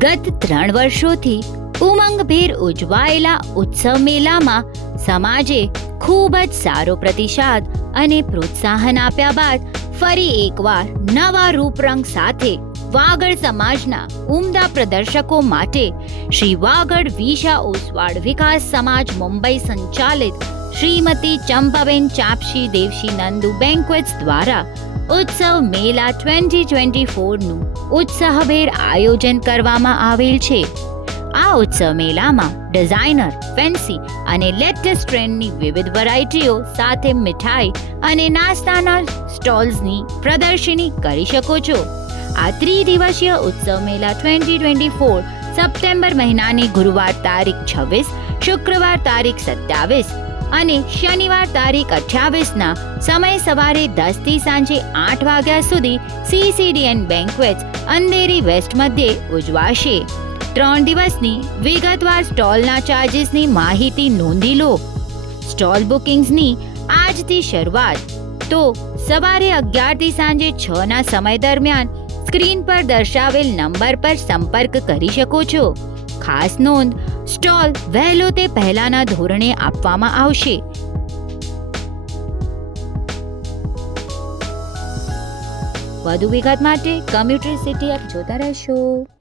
ગત 3 વર્ષોથી ઉમંગભેર ઉજવાયેલા ઉત્સવ મેળામાં સમાજે ખૂબ જ સારો પ્રતિસાદ અને પ્રોત્સાહન આપ્યા બાદ ફરી એકવાર નવા રૂપરંગ સાથે વાગડ સમાજના ઉમદા પ્રદર્શકો માટે શ્રી વાગડ વિશા ઓસવાડ વિકાસ સમાજ મુંબઈ સંચાલિત શ્રીમતી ચંપાબેન ચાપશી દેવશી નંદુ બેન્ક્વેટ્સ દ્વારા ઉત્સવ મેળા 2024નું ઉત્સાહભેર આયોજન કરવામાં આવેલ છે. આ ઉત્સવ મેળામાં ડિઝાઇનર, ફેન્સી અને લેટેસ્ટ ટ્રેન્ડની વિવિધ વેરાયટીઓ સાથે મીઠાઈ અને નાસ્તાના સ્ટોલ્સની પ્રદર્શની કરી શકો છો. આ ત્રિદિવસીય ઉત્સવ મેળા 2024 સપ્ટેમ્બર મહિનાની ગુરુવાર તારીખ 26, શુક્રવાર તારીખ 27 અને શનિવાર તારીખ 28ના સમય સવારે 10 થી સાંજે 8 વાગ્યા સુધી CCDN બેન્ક્વેટ્સ અંધેરી વેસ્ટ મધ્યે ઉજવાશે. 3 દિવસની વિગતવાર સ્ટોલના ચાર્જીસની માહિતી નોંધી લો. સ્ટોલ બુકિંગ્સની આજથી શરૂઆત તો સવારે 11 થી સાંજે 6ના સમય દરમિયાન સ્ક્રીન પર દર્શાવેલ નંબર પર સંપર્ક કરી શકો છો. ખાસ નોંધ, સ્ટોલ વહેલો તે પહેલાના ધોરણે આપવામાં આવશે. વધુ વિગત માટે કમ્યુટર સિટી એપ જોતા રહેશો.